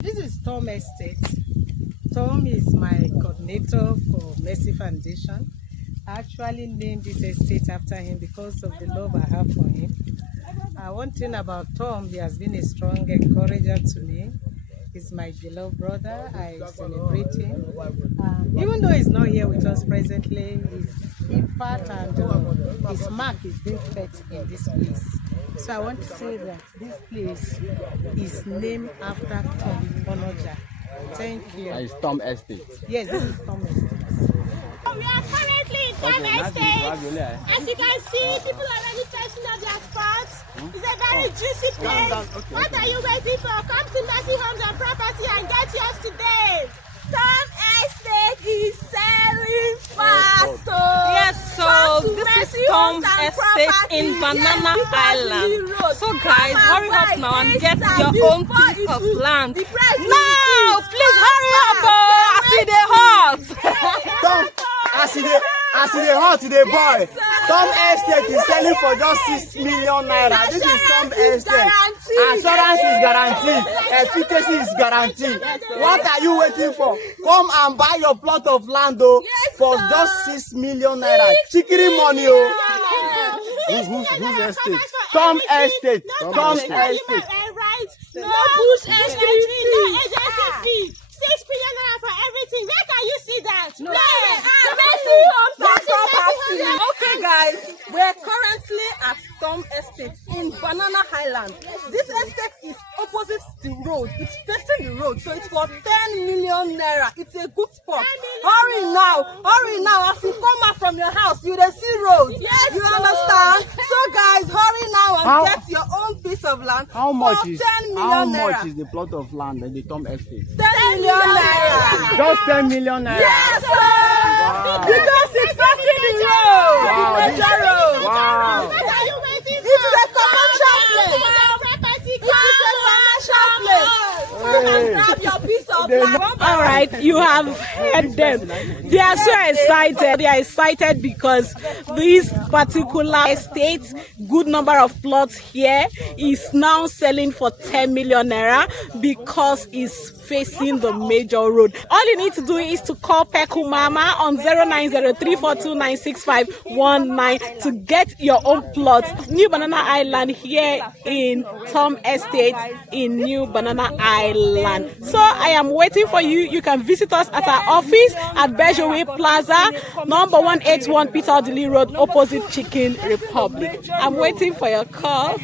This is Tom Estate. Tom is my coordinator for Mercy Foundation. I actually named this estate after him because of the love I have for him. One thing about Tom, he has been a strong encourager to me. He's my beloved brother. I celebrate him. Even though he's not here with us presently, his impact and his mark is being set in this place. So I want to say that this place is named after Tom Onoja. Thank you. It's Tom Estate. Yes, this is Tom Estate. We are currently in Tom Estate. As you can see, people are already testing out their spots. It's a very juicy place. What are you waiting for? Come to Mercy Homes and Property and get yours today. Tom Estate is selling fast. Yes, so this is Tom Estate in Banana Highland. So guys, hurry up now and get your own piece of land. Now, please hurry up, I see the hot. Tom, I see the hot today, boy. Tom Estate is selling for just 6 million naira. This is Tom Estate. Assurance is guaranteed. Efficacy is guaranteed. What are you waiting for? Come and buy your plot of land though for just 6 million naira. Chickering money, oh. Whose estate? Tom Estate. Tom Estate. No bush entry, no agency fee. 6 million naira for everything. Where can you see that? No. Okay guys, we're currently at Tom Estate in Banana Highland. This estate is opposite the road. It's facing the road, so it's for 10 million naira. It's a good spot. Hurry now. As you come out from your house, you will see road. Yes, you understand? So guys, hurry now and get your own piece of land. How much for is 10 million how naira. much is the plot of land in the Tom Estate? 10 million naira. Just 10 million naira. Yes, sir. Because it's facing the road. Wow, The major road. Wow. What are you waiting for? It is a commercial place. Come and grab your piece of land. All right, you have heard them. They are so excited. They are excited because this particular estate, good number of plots here, is now selling for 10 million naira because it's facing the major road. All you need to do is to call Peku Mama on 0903429651 to get your own plot. New Banana Island here in Tom Estate in New Banana Island. So I am waiting for you. You can visit us at our office at Bejowe Plaza, number 181 Odili Road, opposite Chicken Republic. I'm waiting for your call.